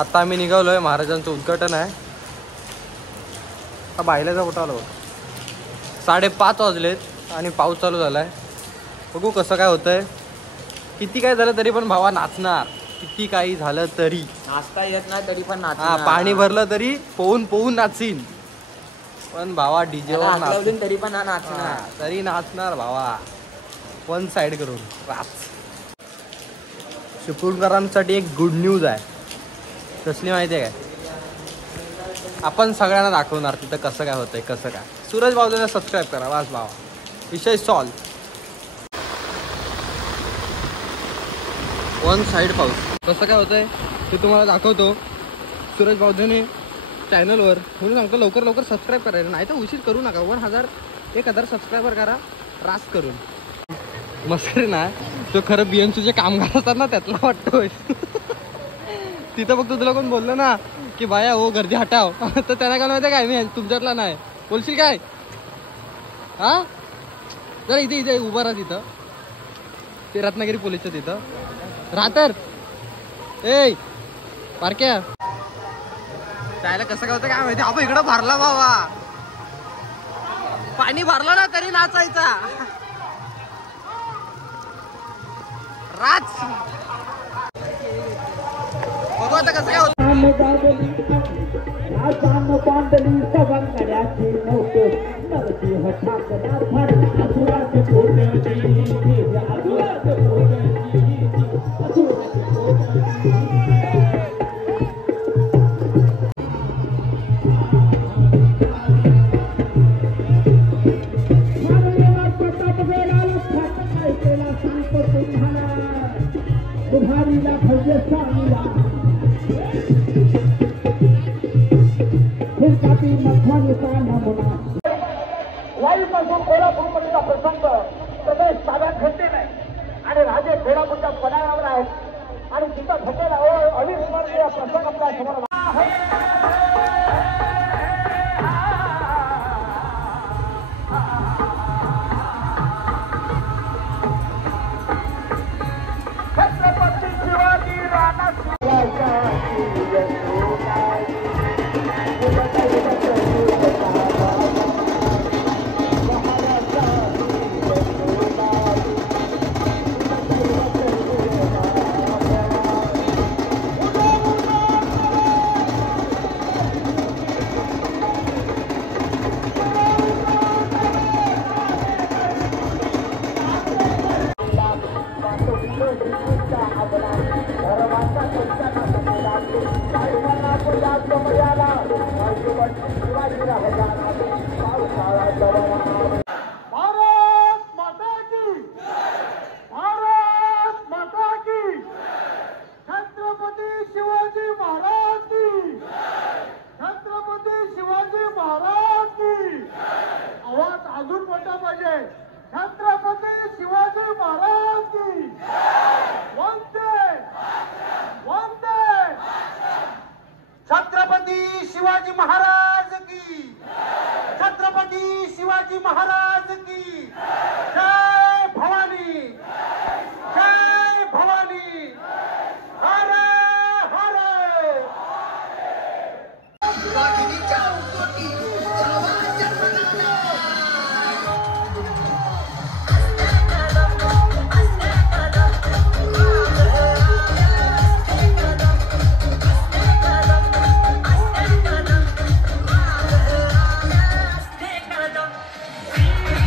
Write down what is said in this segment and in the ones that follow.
आता आम्ही निघालोय, महाराजांचं उद्घाटन आहे. हा बायलाचा कुठं आलो. 5:30 वाजलेत आणि पाऊस चालू झालाय. बघू कसं काय होतंय. किती काय झालं तरी पण भावा नाचणार. किती काही झालं तरी नाचता येत नाही तरी पण हा, नाचणार. पाणी भरलं तरी पोहून नाचीन. पण भावा डीजेवर नाचवून तरी पण नाचणार. तरी नाचणार भावा. वन साइड करून राच. चिपळूणकरांसाठी एक गुड न्यूज आहे. कसली माहिती आहे काय? आपण सगळ्यांना दाखवणार तिथं कसं काय होतंय, कसं काय. सूरज भाऊला सबस्क्राईब करा वास भावा, विषय सॉल्व. वन साइड पाऊस कसं काय होतंय ते तुम्हाला दाखवतो. सूरज भाऊने चॅनलवर म्हणून सांगतो लवकर लवकर सबस्क्राईब करायला, नाही तर उशीर करू नका. 1,000 सबस्क्रायबर करा रास करून. मस्करी ना, तो खरं BMCचे कामगार असतात ना त्यातला वाटतोय. तिथं फक्त तुला कोण बोललं ना की बाया हो गर्दी हटाव, तर त्याला काय माहिती काय, मी तुमच्यातला नाही. बोलशील काय? हा जरा इथे उभा राहा तिथं, ते रत्नागिरी पोलीसच्या तिथं राहतर. ए पारक्या त्याला कसं काय होतं काय माहिती. आपण इकडं भरला बाबा, पाणी भरलं ना तरी नाचायचा राज. बघू आता कसं काय होतं. वाईपासून कोल्हापूरपर्यंतचा प्रसंग सगळे ताब्यात घेतले नाही आणि राजे कोल्हापूरच्या पणावर आहेत आणि तिथं घटेला अविस्मरणीय प्रसंग आपल्या समोर छत्रपती शिवाजी राणा शिवाजी महाराज की, छत्रपती शिवाजी महाराज की जय भवानी, जय भवानी, हर हर. Thank you.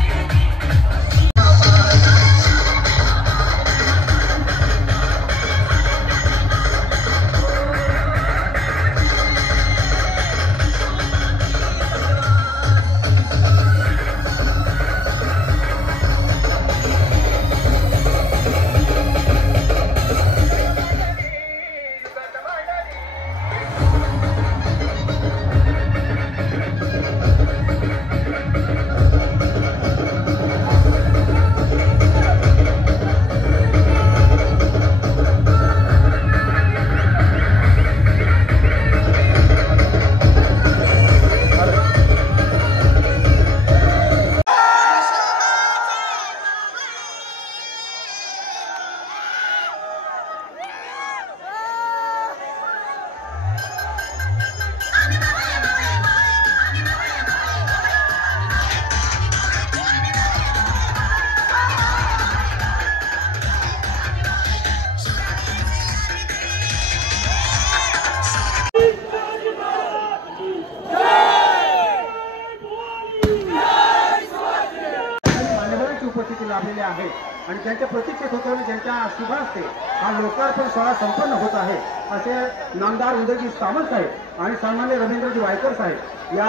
लाभलेले आहे आणि त्यांच्या प्रतीक्षेत होते आणि त्यांच्या शुभ हस्ते हा लोकार्पण सोहळा संपन्न होत आहे असे नामदार उदयजी सामंत साहेब आणि सन्मान्य रवींद्रजी वायकर साहेब या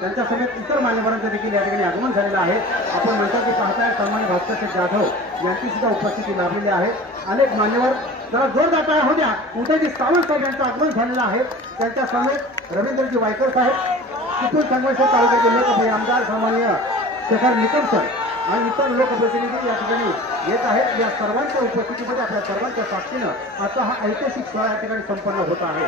त्यांच्या समेत इतर मान्यवरांचं देखील या ठिकाणी आगमन झालेलं आहे. आपण म्हणतो की पाहताय सन्मान्य भास्करशेठ जाधव यांची सुद्धा उपस्थिती लाभलेली आहे. अनेक मान्यवर जरा जोरदार टाळ्या होऊ द्या. उदयजी सावंत साहेब यांचं आगमन झालेलं आहे. त्यांच्या समेत रवींद्रजी वायकर साहेब, चिपळूण संगमेश्वर तालुक्याचे लोकप्रिय आमदार सन्माननीय शेखर निकम सर आणि इतर लोकप्रतिनिधी या ठिकाणी येत आहेत. या सर्वांच्या उपस्थितीमध्ये आपल्या सर्वांच्या साक्षीनं आता हा ऐतिहासिक सोहळा या ठिकाणी संपन्न होत आहे.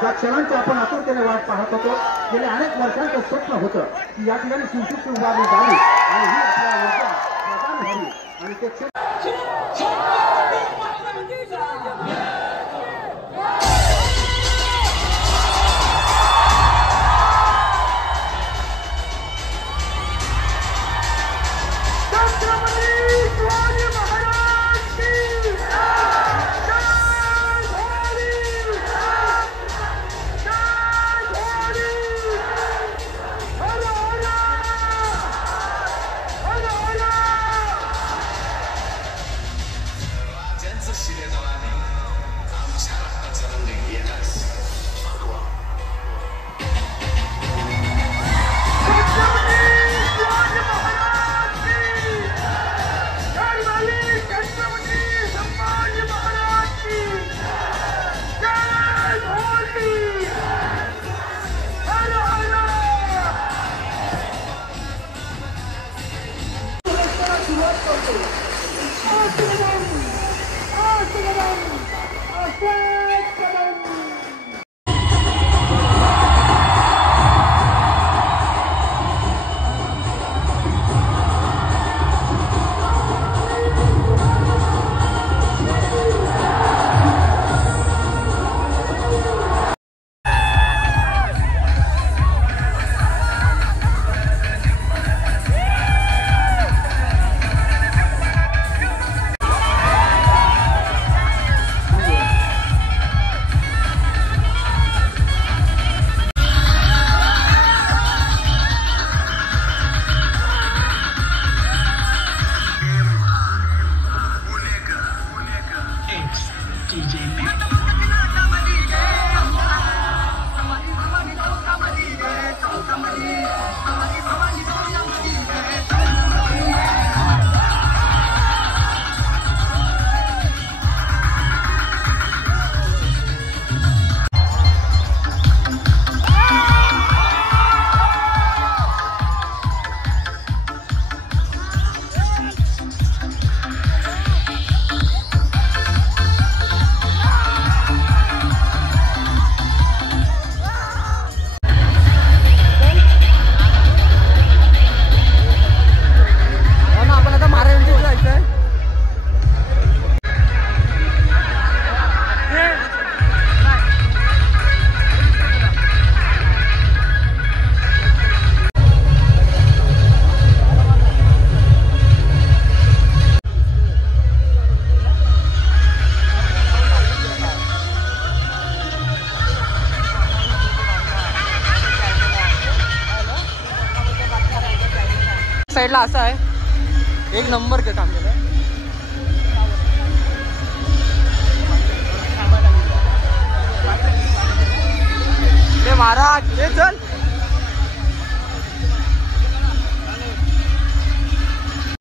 ज्या क्षणांची आपण आतुरतेने वाट पाहत होतो, गेल्या अनेक वर्षांचं स्वप्न होतं की या ठिकाणी शिवशक्ती उभारली जावी आणि ही आपल्या ऊर्जा प्रदान व्हावी आणि ते क्षण साईडला असं आहे, एक नंबर के काम केलं. हे महाराज हे चल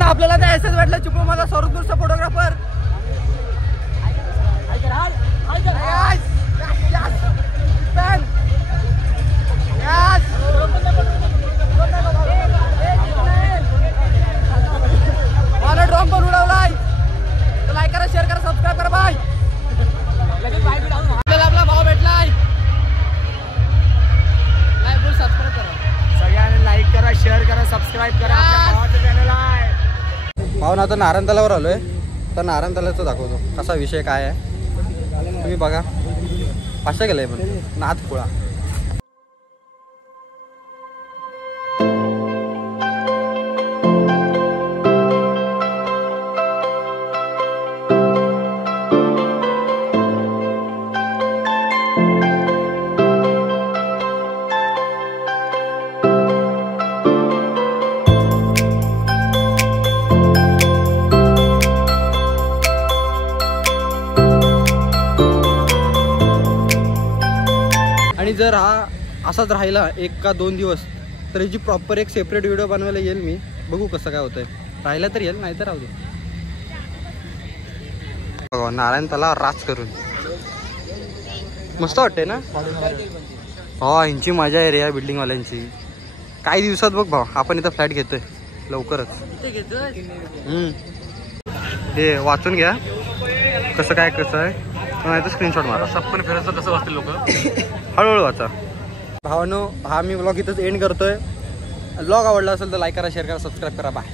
आपल्याला तर असंच वाटलं. चिपळूण माझा सर्वोत्कृष्ट फोटोग्राफर मला ड्रोन पण उडवलाय. लाईक करा, शेअर करा, सबस्क्राईब करा. बाय. आपल्याला आपला भाव भेटलाय. लाईक बोल, सबस्क्राईब करा. सगळ्यांनी लाईक करा, शेअर करा, सबस्क्राईब करा. आपल्या भावाचं चॅनल आहे. भाऊ ना आता नारायण तलावर आलोय. तर नारायण तलावाचं दाखवतो कसा विषय काय आहे. तुम्ही बघा, पाचशे गेलंय पण नाथ पुळा. असाच राहिला 1 का 2 दिवस तर याची प्रॉपर एक सेपरेट व्हिडिओ बनवायला येईल मी. बघू कसं काय होतंय. राहिला तर येईल, नाही तर राहू दे. बघा नारायण तलाव राज करून मस्त वाटते ना. हा यांची मजा आहे रे या बिल्डिंगवाल्यांची. काही दिवसात बघ भाऊ आपण इथं फ्लॅट घेतोय लवकरच. हे वाचून घ्या कसं काय कसं आहे, नाही तर स्क्रीनशॉट मारा. सप्पन फिरायचं कसं वाटतं लोक. हळूहळू वाचा. भावानो हा मी ब्लॉग इथंच एंड करतोय. ब्लॉग आवडला असेल तर लाईक करा, शेअर करा, सबस्क्राईब करा. बाय.